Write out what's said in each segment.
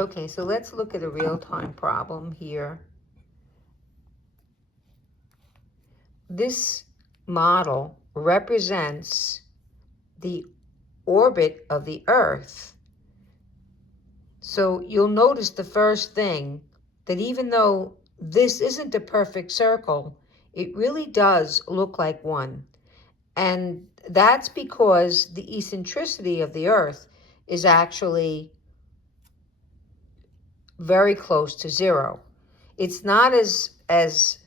Okay, so let's look at a real-time problem here. This model represents the orbit of the Earth. So you'll notice the first thing, that even though this isn't a perfect circle, it really does look like one. And that's because the eccentricity of the Earth is actually very close to zero. It's not as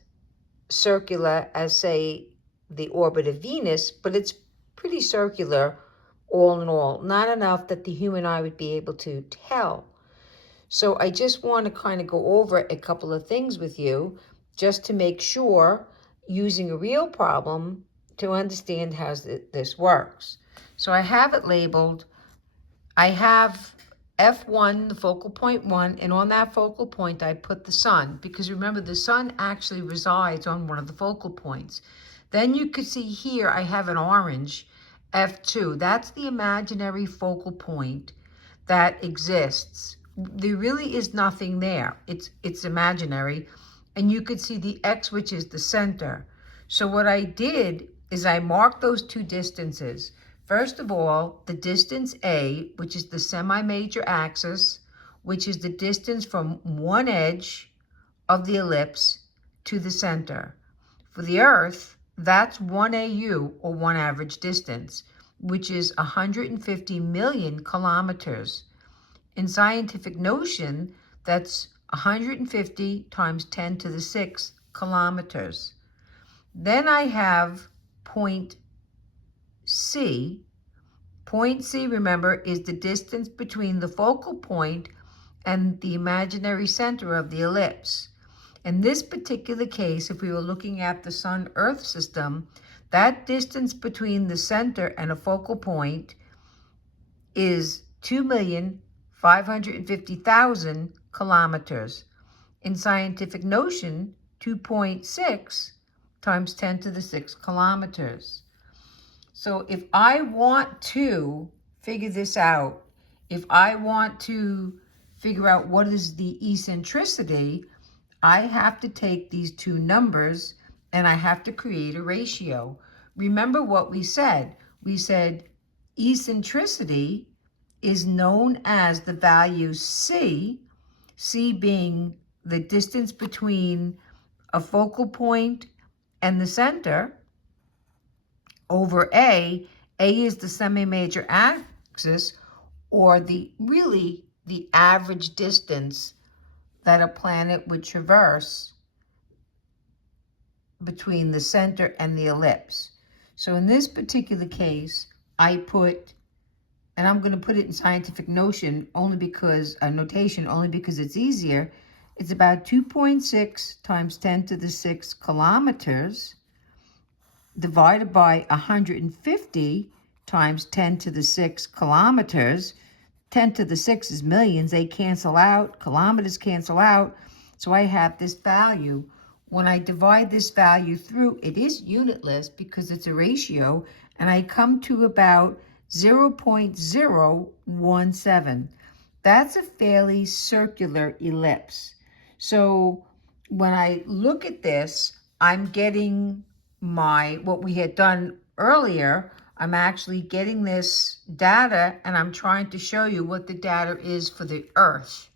circular as, say, the orbit of Venus, but it's pretty circular all in all. Not enough that the human eye would be able to tell. So I just want to kind of go over a couple of things with you just to make sure, using a real problem, to understand how this works. So I have it labeled. I have F1, the focal point 1, and on that focal point I put the sun, because remember, the sun actually resides on one of the focal points. Then you could see here I have an orange, F2. That's the imaginary focal point that exists. There really is nothing there. It's imaginary. And you could see the X, which is the center. So what I did is I marked those two distances. First of all, the distance A, which is the semi-major axis, which is the distance from one edge of the ellipse to the center. For the Earth, that's 1 AU, or 1 average distance, which is 150 million kilometers. In scientific notion, that's 150 times 10 to the 6 kilometers. Then I have point C. Point C, remember, is the distance between the focal point and the imaginary center of the ellipse. In this particular case, if we were looking at the Sun-Earth system, that distance between the center and a focal point is 2,550,000 kilometers. In scientific notion, 2.6 times 10 to the 6 kilometers. So if I want to figure this out, if I want to figure out what is the eccentricity, I have to take these two numbers and I have to create a ratio. Remember what we said. We said eccentricity is known as the value C, C being the distance between a focal point and the center, over A. A is the semi-major axis, or the average distance that a planet would traverse between the center and the ellipse. So in this particular case, I put, and I'm going to put it in scientific notation only because it's easier. It's about 2.6 times 10 to the 6 kilometers divided by 150 times 10 to the 6 kilometers. 10 to the 6 is millions. They cancel out. Kilometers cancel out. So I have this value. When I divide this value through, it is unitless because it's a ratio, and I come to about 0.017. That's a fairly circular ellipse. So when I look at this, I'm getting what we had done earlier. I'm actually getting this data, and I'm trying to show you what the data is for the Earth.